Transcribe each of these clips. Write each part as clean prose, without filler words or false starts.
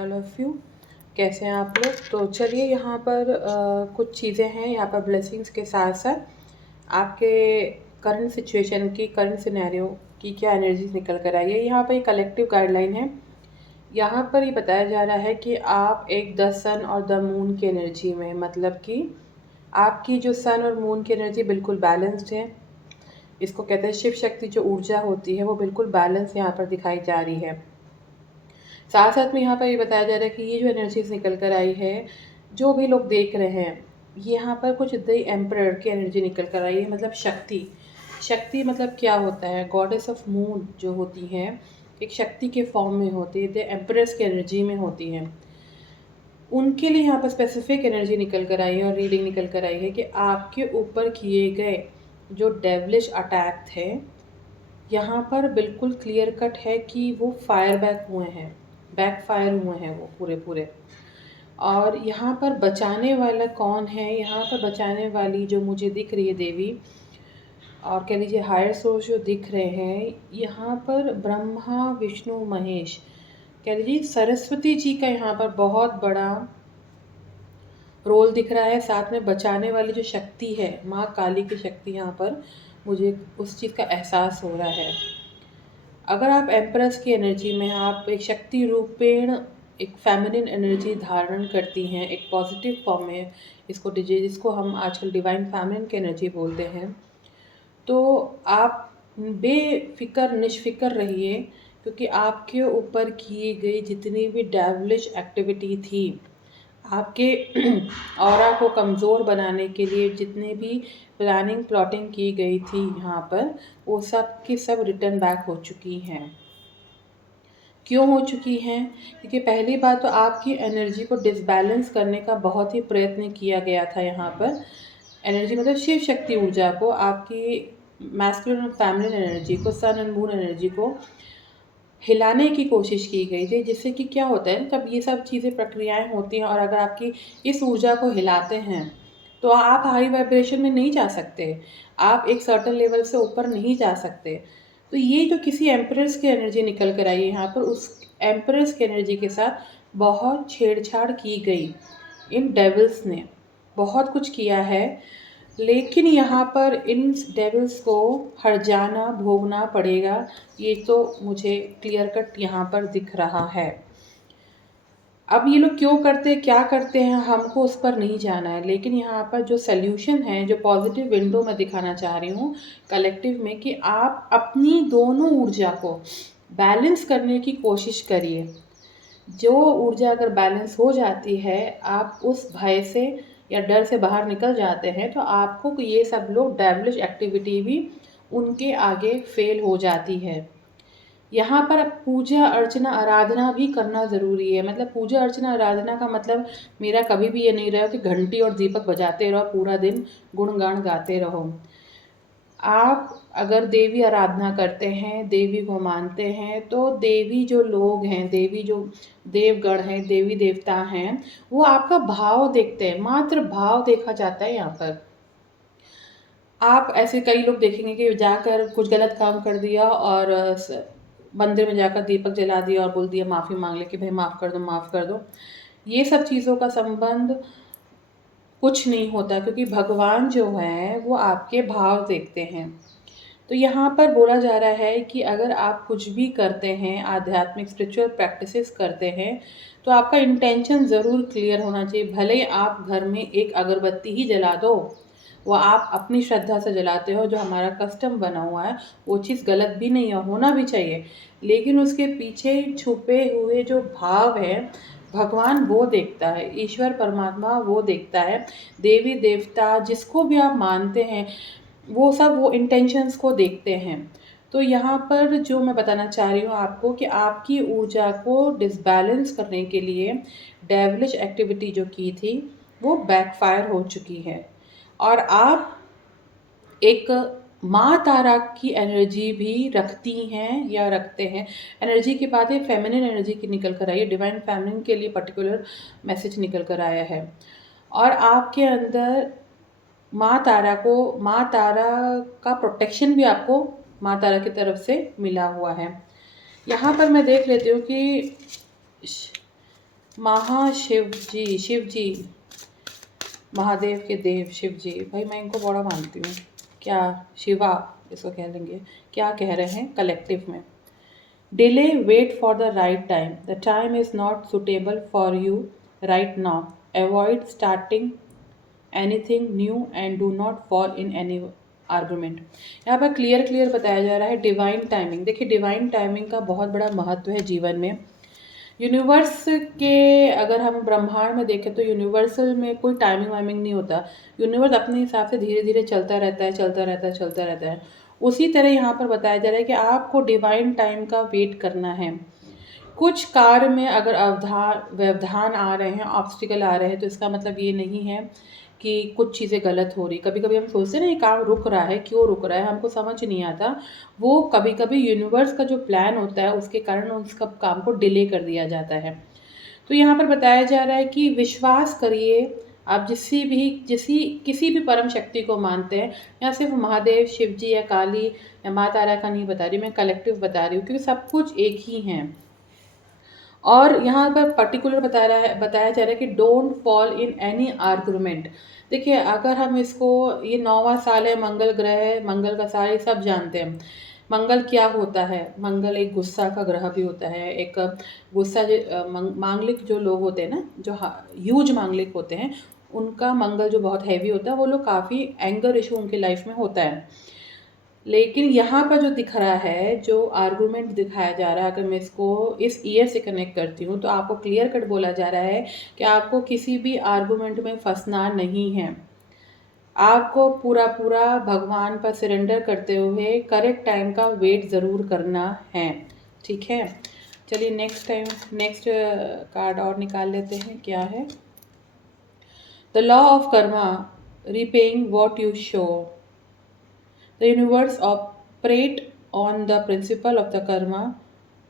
All of you. कैसे हैं आप लोग? तो चलिए यहाँ पर कुछ चीज़ें हैं यहाँ पर ब्लेसिंग्स के साथ साथ आपके करंट सिचुएशन की, करंट सिनेरियो की क्या एनर्जीज निकल कर आई है। यहाँ पर ये कलेक्टिव गाइडलाइन है। यहाँ पर ये बताया जा रहा है कि आप एक द सन और द मून की एनर्जी में, मतलब कि आपकी जो सन और मून की एनर्जी बिल्कुल बैलेंस्ड है। इसको कहते हैं शिव शक्ति जो ऊर्जा होती है वो बिल्कुल बैलेंस यहाँ पर दिखाई जा रही है। साथ साथ में यहाँ पर ये बताया जा रहा है कि ये जो एनर्जीज निकल कर आई है, जो भी लोग देख रहे हैं, यहाँ पर कुछ द एम्परर की एनर्जी निकल कर आई है। मतलब शक्ति, शक्ति मतलब क्या होता है? गॉडेस ऑफ मून जो होती हैं एक शक्ति के फॉर्म में होती है, द एम्परर्स की एनर्जी में होती हैं। उनके लिए यहाँ पर स्पेसिफिक एनर्जी निकल कर आई है और रीडिंग निकल कर आई है कि आपके ऊपर किए गए जो डेवलिश अटैक थे, यहाँ पर बिल्कुल क्लियर कट है कि वो फायर बैक हुए हैं, बैक फायर हुए हैं वो पूरे पूरे। और यहाँ पर बचाने वाला कौन है? यहाँ पर बचाने वाली जो मुझे दिख रही है देवी, और कह लीजिए हायर सोर्स जो दिख रहे हैं, यहाँ पर ब्रह्मा विष्णु महेश, कह लीजिए सरस्वती जी का यहाँ पर बहुत बड़ा रोल दिख रहा है। साथ में बचाने वाली जो शक्ति है, माँ काली की शक्ति, यहाँ पर मुझे उस चीज़ का एहसास हो रहा है। अगर आप एम्प्रेस की एनर्जी में, आप एक शक्ति रूपेण एक फेमिनिन एनर्जी धारण करती हैं, एक पॉजिटिव फॉर्म में, जिसको हम आजकल डिवाइन फेमिनिन की एनर्जी बोलते हैं, तो आप बेफिक्र निष्फिक्र रहिए, क्योंकि आपके ऊपर की गई जितनी भी डेविलिश एक्टिविटी थी, आपके ऑरा को कमज़ोर बनाने के लिए जितने भी प्लानिंग प्लॉटिंग की गई थी यहाँ पर, वो सब की सब रिटर्न बैक हो चुकी हैं। क्यों हो चुकी हैं? क्योंकि पहली बात तो आपकी एनर्जी को डिसबैलेंस करने का बहुत ही प्रयत्न किया गया था यहाँ पर। एनर्जी मतलब शिव शक्ति ऊर्जा को, आपकी मैस्कुलिन और फेमिनिन एनर्जी को, सन एंड मून एनर्जी को हिलाने की कोशिश की गई थी। जिससे कि क्या होता है, जब ये सब चीज़ें प्रक्रियाएं होती हैं और अगर आपकी इस ऊर्जा को हिलाते हैं तो आप हाई वाइब्रेशन में नहीं जा सकते, आप एक सर्टेन लेवल से ऊपर नहीं जा सकते। तो ये जो किसी एम्परर्स की एनर्जी निकल कर आई है यहाँ पर, उस एम्परर्स की एनर्जी के साथ बहुत छेड़छाड़ की गई। इन डेविल्स ने बहुत कुछ किया है, लेकिन यहाँ पर इन डेविल्स को हर जाना भोगना पड़ेगा। ये तो मुझे क्लियर कट यहाँ पर दिख रहा है। अब ये लोग क्यों करते हैं, क्या करते हैं, हमको उस पर नहीं जाना है, लेकिन यहाँ पर जो सल्यूशन है, जो पॉजिटिव विंडो मैं दिखाना चाह रही हूँ कलेक्टिव में, कि आप अपनी दोनों ऊर्जा को बैलेंस करने की कोशिश करिए। जो ऊर्जा अगर बैलेंस हो जाती है, आप उस भय से या डर से बाहर निकल जाते हैं, तो आपको ये सब लोग डेविलिश एक्टिविटी भी उनके आगे फेल हो जाती है। यहाँ पर अब पूजा अर्चना आराधना भी करना ज़रूरी है। मतलब पूजा अर्चना आराधना का मतलब मेरा कभी भी ये नहीं रहा कि घंटी और दीपक बजाते रहो, पूरा दिन गुणगान गाते रहो। आप अगर देवी आराधना करते हैं, देवी को मानते हैं, तो देवी जो लोग हैं, देवी जो देवगण हैं, देवी देवता हैं, वो आपका भाव देखते हैं, मात्र भाव देखा जाता है यहाँ पर। आप ऐसे कई लोग देखेंगे कि जाकर कुछ गलत काम कर दिया और मंदिर में जाकर दीपक जला दिया और बोल दिया, माफ़ी मांग ले कि भाई माफ़ कर दो, माफ़ कर दो। ये सब चीज़ों का संबंध कुछ नहीं होता, क्योंकि भगवान जो है वो आपके भाव देखते हैं। तो यहाँ पर बोला जा रहा है कि अगर आप कुछ भी करते हैं, आध्यात्मिक स्पिरिचुअल प्रैक्टिसेस करते हैं, तो आपका इंटेंशन ज़रूर क्लियर होना चाहिए। भले ही आप घर में एक अगरबत्ती ही जला दो, वो आप अपनी श्रद्धा से जलाते हो, जो हमारा कस्टम बना हुआ है, वो चीज़ गलत भी नहीं है, होना भी चाहिए, लेकिन उसके पीछे छुपे हुए जो भाव है, भगवान वो देखता है, ईश्वर परमात्मा वो देखता है, देवी देवता जिसको भी आप मानते हैं, वो सब वो इंटेंशंस को देखते हैं। तो यहाँ पर जो मैं बताना चाह रही हूँ आपको, कि आपकी ऊर्जा को डिसबैलेंस करने के लिए डेविलिश एक्टिविटी जो की थी वो बैकफायर हो चुकी है। और आप एक माँ तारा की एनर्जी भी रखती हैं या रखते हैं। एनर्जी की बात है, फेमिनिन एनर्जी की निकल कर आई है, डिवाइन फेमिनिन के लिए पर्टिकुलर मैसेज निकल कर आया है। और आपके अंदर माँ तारा का प्रोटेक्शन भी आपको माँ तारा की तरफ से मिला हुआ है। यहाँ पर मैं देख लेती हूँ कि महाशिव जी, शिव जी, महादेव के देव शिव जी, भाई मैं इनको बड़ा मानती हूँ। क्या शिवा इसको कह लेंगे, क्या कह रहे हैं कलेक्टिव में? Delay, wait for the right time, the time is not suitable for you right now, avoid starting anything new and do not fall in any argument. यहाँ पर क्लियर क्लियर बताया जा रहा है डिवाइन टाइमिंग। देखिए divine timing का बहुत बड़ा महत्व है जीवन में। यूनिवर्स के अगर हम ब्रह्मांड में देखें तो यूनिवर्सल में कोई टाइमिंग वाइमिंग नहीं होता। यूनिवर्स अपने हिसाब से धीरे धीरे चलता रहता है, चलता रहता है, चलता रहता है। उसी तरह यहाँ पर बताया जा रहा है कि आपको डिवाइन टाइम का वेट करना है। कुछ कार्य में अगर व्यवधान आ रहे हैं, ऑब्स्टिकल आ रहे हैं, तो इसका मतलब ये नहीं है कि कुछ चीज़ें गलत हो रही। कभी कभी हम सोचते हैं ना ये काम रुक रहा है, क्यों रुक रहा है, हमको समझ नहीं आता। वो कभी कभी यूनिवर्स का जो प्लान होता है उसके कारण उस काम को डिले कर दिया जाता है। तो यहाँ पर बताया जा रहा है कि विश्वास करिए। आप किसी भी परम शक्ति को मानते हैं, या सिर्फ महादेव, शिव जी या काली या माँ तारा का नहीं बता रही, मैं कलेक्टिव बता रही हूँ, क्योंकि सब कुछ एक ही हैं। और यहाँ पर पर्टिकुलर बताया जा रहा है कि don't fall in any argument. देखिए अगर हम इसको, ये 9वां साल है, मंगल ग्रह है, मंगल का साल, ये सब जानते हैं। मंगल क्या होता है? मंगल एक गुस्सा का ग्रह भी होता है। एक गुस्सा मांगलिक जो लोग होते हैं ना, जो ह्यूज मांगलिक होते हैं, उनका मंगल जो बहुत हैवी होता है, वो लोग काफ़ी एंगर इशू उनके लाइफ में होता है। लेकिन यहाँ पर जो दिख रहा है, जो आर्गुमेंट दिखाया जा रहा है, अगर मैं इसको इस ईयर से कनेक्ट करती हूँ तो आपको क्लियर कट बोला जा रहा है कि आपको किसी भी आर्गुमेंट में फंसना नहीं है। आपको पूरा पूरा भगवान पर सरेंडर करते हुए करेक्ट टाइम का वेट ज़रूर करना है। ठीक है, चलिए नेक्स्ट कार्ड और निकाल लेते हैं। क्या है? The law of Karma, repaying what you show. The universe operate on the principle of the karma.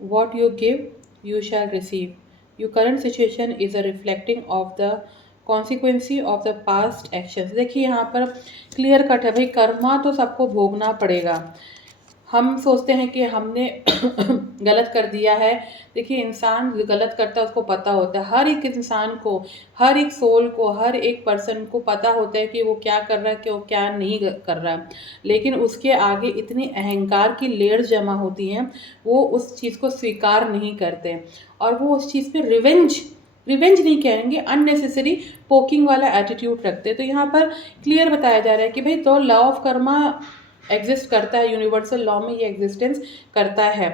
What you give, you shall receive. Your current situation is a reflecting of the consequence of the past actions. देखिए यहाँ पर clear cut है भाई, कर्मा तो सबको भोगना पड़ेगा। हम सोचते हैं कि हमने गलत कर दिया है। देखिए इंसान गलत करता है, उसको पता होता है। हर एक इंसान को, हर एक सोल को, हर एक पर्सन को पता होता है कि वो क्या कर रहा है, क्यों क्या नहीं कर रहा है। लेकिन उसके आगे इतनी अहंकार की लेयर्स जमा होती हैं, वो उस चीज़ को स्वीकार नहीं करते और वो उस चीज़ पे रिवेंज नहीं कहेंगे, अननेसेसरी पोकिंग वाला एटीट्यूड रखते हैं। तो यहाँ पर क्लियर बताया जा रहा है कि भाई तो लॉ ऑफ कर्मा एग्जिस्ट करता है, यूनिवर्सल लॉ में ये एग्जिस्टेंस करता है।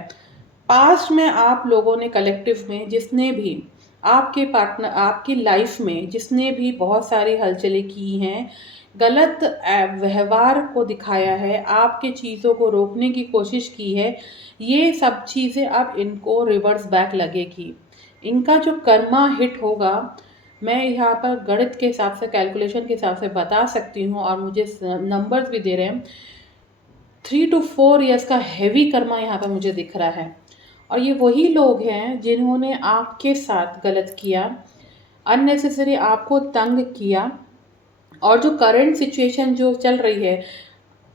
पास्ट में आप लोगों ने कलेक्टिव में जिसने भी आपके पार्टनर, आपकी लाइफ में जिसने भी बहुत सारी हलचलें की हैं, गलत व्यवहार को दिखाया है, आपके चीज़ों को रोकने की कोशिश की है, ये सब चीज़ें अब इनको रिवर्स बैक लगेगी। इनका जो कर्मा हिट होगा, मैं यहाँ पर गणित के हिसाब से, कैलकुलेशन के हिसाब से बता सकती हूँ, और मुझे नंबर्स भी दे रहे हैं। 3 to 4 ईयर्स का हैवी कर्मा यहाँ पर मुझे दिख रहा है। और ये वही लोग हैं जिन्होंने आपके साथ गलत किया, अननेसेसरी आपको तंग किया, और जो करंट सिचुएशन जो चल रही है,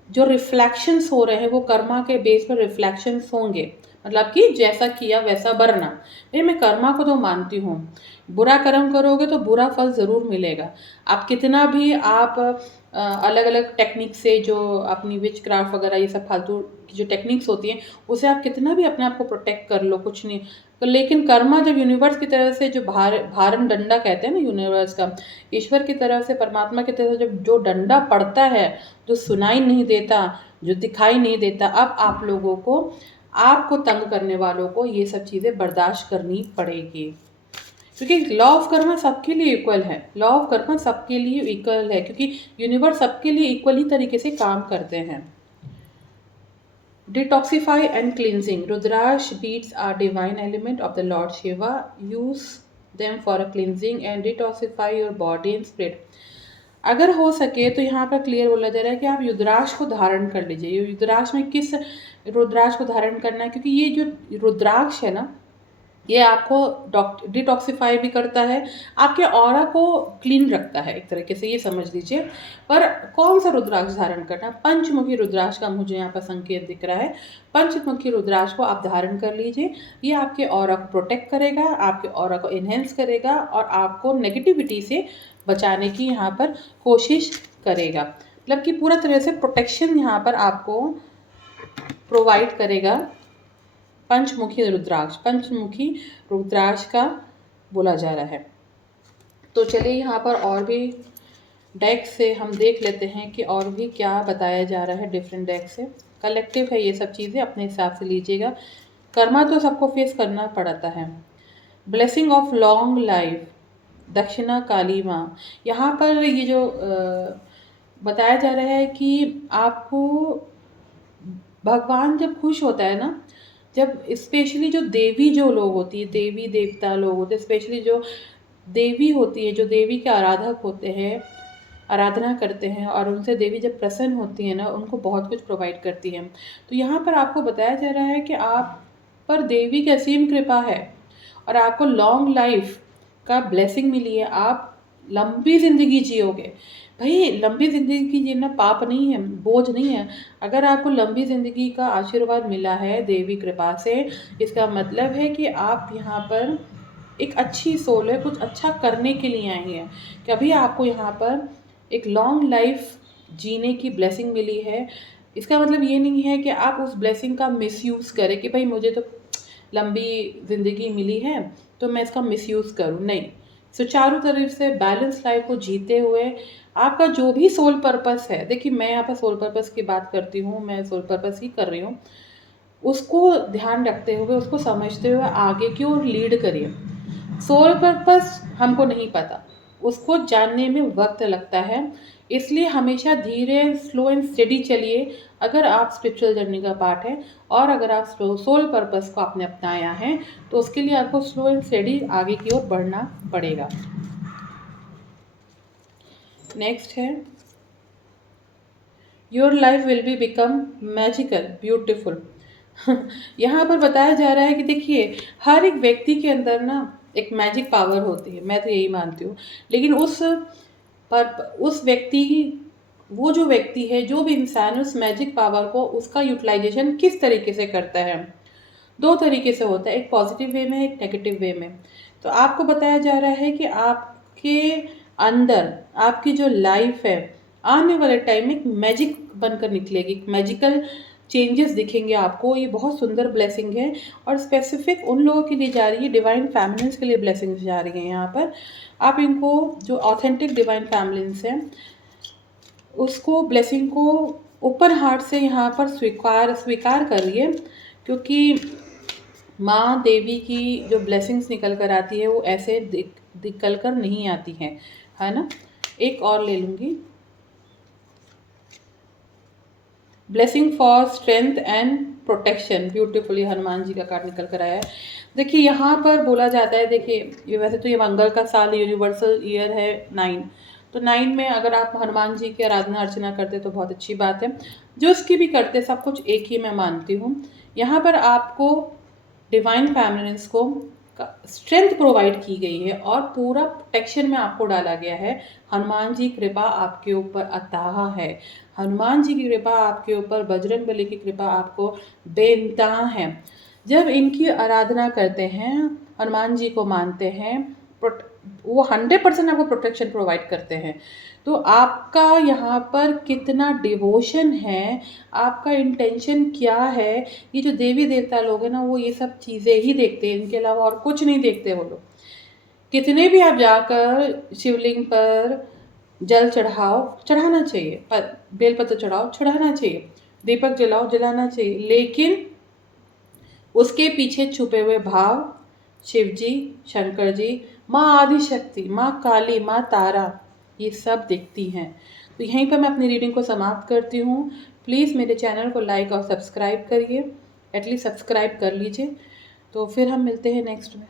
जो रिफ्लेक्शंस हो रहे हैं, वो कर्मा के बेस पर रिफ्लेक्शंस होंगे। मतलब कि जैसा किया वैसा बरना। भाई मैं कर्मा को तो मानती हूँ, बुरा कर्म करोगे तो बुरा फल ज़रूर मिलेगा। आप कितना भी आप अलग अलग टेक्निक से, जो अपनी विच क्राफ्ट वगैरह ये सब फालतू की जो टेक्निक्स होती हैं, उसे आप कितना भी अपने आप को प्रोटेक्ट कर लो, कुछ नहीं। लेकिन कर्मा जब यूनिवर्स की तरफ से जो भारन डंडा कहते हैं ना, यूनिवर्स का, ईश्वर की तरफ से, परमात्मा की तरफ से जब जो डंडा पड़ता है, जो सुनाई नहीं देता, जो दिखाई नहीं देता, अब आप लोगों को, आपको तंग करने वालों को ये सब चीज़ें बर्दाश्त करनी पड़ेगी। क्योंकि लॉ ऑफ कर्मा सबके लिए इक्वल है, लॉ ऑफ कर्मा सबके लिए इक्वल है, क्योंकि यूनिवर्स सबके लिए इक्वल ही तरीके से काम करते हैं। Detoxify and cleansing. Rudrash beads are divine element of the Lord Shiva. Use them for a cleansing and detoxify your body and spirit. अगर हो सके तो यहाँ पर क्लियर बोला जा रहा है कि आप रुद्राक्ष को धारण कर लीजिए। रुद्राक्ष में किस रुद्राक्ष को धारण करना है? क्योंकि ये जो रुद्राक्ष है ना, ये आपको डिटॉक्सिफाई भी करता है, आपके ऑरा को क्लीन रखता है, एक तरीके से ये समझ लीजिए। पर कौन सा रुद्राक्ष धारण करना? पंचमुखी रुद्राक्ष का मुझे यहाँ पर संकेत दिख रहा है। पंचमुखी रुद्राक्ष को आप धारण कर लीजिए। ये आपके ऑरा को प्रोटेक्ट करेगा, आपके ऑरा को इन्हेंस करेगा और आपको नेगेटिविटी से बचाने की यहाँ पर कोशिश करेगा। मतलब कि पूरा तरह से प्रोटेक्शन यहाँ पर आपको प्रोवाइड करेगा पंचमुखी रुद्राक्ष का बोला जा रहा है। तो चलिए यहाँ पर और भी डेक से हम देख लेते हैं कि और भी क्या बताया जा रहा है डिफरेंट डेक से। कलेक्टिव है ये सब चीज़ें, अपने हिसाब से लीजिएगा। कर्मा तो सबको फेस करना पड़ता है। ब्लेसिंग ऑफ लॉन्ग लाइफ, दक्षिणा काली माँ। यहाँ पर ये जो बताया जा रहा है कि आपको भगवान जब खुश होता है ना, जब स्पेशली जो देवी जो लोग होती है, देवी देवता लोग होते हैं, स्पेशली जो देवी होती है, जो देवी के आराधक होते हैं, आराधना करते हैं और उनसे देवी जब प्रसन्न होती है ना, उनको बहुत कुछ प्रोवाइड करती है। तो यहाँ पर आपको बताया जा रहा है कि आप पर देवी की असीम कृपा है और आपको लॉन्ग लाइफ का ब्लेसिंग मिली है। आप लंबी ज़िंदगी जियोगे। भाई लंबी ज़िंदगी जीना पाप नहीं है, बोझ नहीं है। अगर आपको लंबी ज़िंदगी का आशीर्वाद मिला है देवी कृपा से, इसका मतलब है कि आप यहाँ पर एक अच्छी सोल है, कुछ अच्छा करने के लिए आई हैं। कभी आपको यहाँ पर एक लॉन्ग लाइफ जीने की ब्लेसिंग मिली है। इसका मतलब ये नहीं है कि आप उस ब्लेसिंग का मिसयूज़ करें कि भाई मुझे तो लंबी ज़िंदगी मिली है तो मैं इसका मिसयूज़ करूँ, नहीं। सुचारू तरह से बैलेंस लाइफ को जीते हुए आपका जो भी सोल पर्पस है, देखिए मैं यहाँ पर सोल पर्पस की बात करती हूँ, मैं सोल पर्पस ही कर रही हूँ, उसको ध्यान रखते हुए, उसको समझते हुए आगे की ओर लीड करिए। सोल पर्पस हमको नहीं पता, उसको जानने में वक्त लगता है, इसलिए हमेशा धीरे स्लो एंड स्टेडी चलिए अगर आप स्पिरिचुअल जर्नी का पार्ट है। और अगर आप सोल पर्पस को आपने अपनाया है तो उसके लिए आपको स्लो एंड स्टेडी आगे की ओर बढ़ना पड़ेगा। नेक्स्ट है your life will be become magical beautiful. यहाँ पर बताया जा रहा है कि देखिए हर एक व्यक्ति के अंदर ना एक मैजिक पावर होती है, मैं तो यही मानती हूँ। लेकिन उस व्यक्ति, वो जो व्यक्ति है, जो भी इंसान उस मैजिक पावर को, उसका यूटिलाइजेशन किस तरीके से करता है। दो तरीके से होता है, एक पॉजिटिव वे में, एक नेगेटिव वे में। तो आपको बताया जा रहा है कि आपके अंदर आपकी जो लाइफ है आने वाले टाइम में एक मैजिक बनकर निकलेगी, मैजिकल चेंजेस दिखेंगे आपको। ये बहुत सुंदर ब्लेसिंग है और स्पेसिफिक उन लोगों के लिए जा रही है, डिवाइन फैमिलीज के लिए ब्लेसिंग्स जा रही हैं यहाँ पर। आप इनको जो ऑथेंटिक डिवाइन फैमिलीज हैं उसको ब्लेसिंग को ओपन हार्ट से यहाँ पर स्वीकार करिए, क्योंकि माँ देवी की जो ब्लेसिंग्स निकल कर आती है वो ऐसे निकल कर नहीं आती हैं, है ना। एक और ले लूँगी, blessing for strength and protection, beautifully Hanuman ji का कार्ड निकल कर आया है। देखिए यहाँ पर बोला जाता है, देखिए ये वैसे तो ये मंगल का साल यूनिवर्सल ईयर है 9, तो 9 में अगर आप हनुमान जी की आराधना अर्चना करते तो बहुत अच्छी बात है। जो उसकी भी करते सब कुछ एक ही मैं मानती हूँ। यहाँ पर आपको डिवाइन फैमिलीज को स्ट्रेंथ प्रोवाइड की गई है और पूरा प्रोटेक्शन में आपको डाला गया है। हनुमान जी कृपा आपके ऊपर अथाह है, हनुमान जी की कृपा आपके ऊपर, बजरंग बली की कृपा आपको बेइंतहा है। जब इनकी आराधना करते हैं, हनुमान जी को मानते हैं, वो 100% आपको प्रोटेक्शन प्रोवाइड करते हैं। तो आपका यहाँ पर कितना डिवोशन है, आपका इंटेंशन क्या है, ये जो देवी देवता लोग हैं ना वो ये सब चीज़ें ही देखते हैं, इनके अलावा और कुछ नहीं देखते वो लोग। कितने भी आप जाकर शिवलिंग पर जल चढ़ाना चाहिए, पर बेलपत्र चढ़ाना चाहिए, दीपक जलाना चाहिए, लेकिन उसके पीछे छुपे हुए भाव शिव जी, शंकर जी, माँ आदिशक्ति, माँ काली, माँ तारा, ये सब दिखती हैं। तो यहीं पर मैं अपनी रीडिंग को समाप्त करती हूँ। प्लीज़ मेरे चैनल को लाइक और सब्सक्राइब करिए, एटलीस्ट सब्सक्राइब कर लीजिए। तो फिर हम मिलते हैं नेक्स्ट में।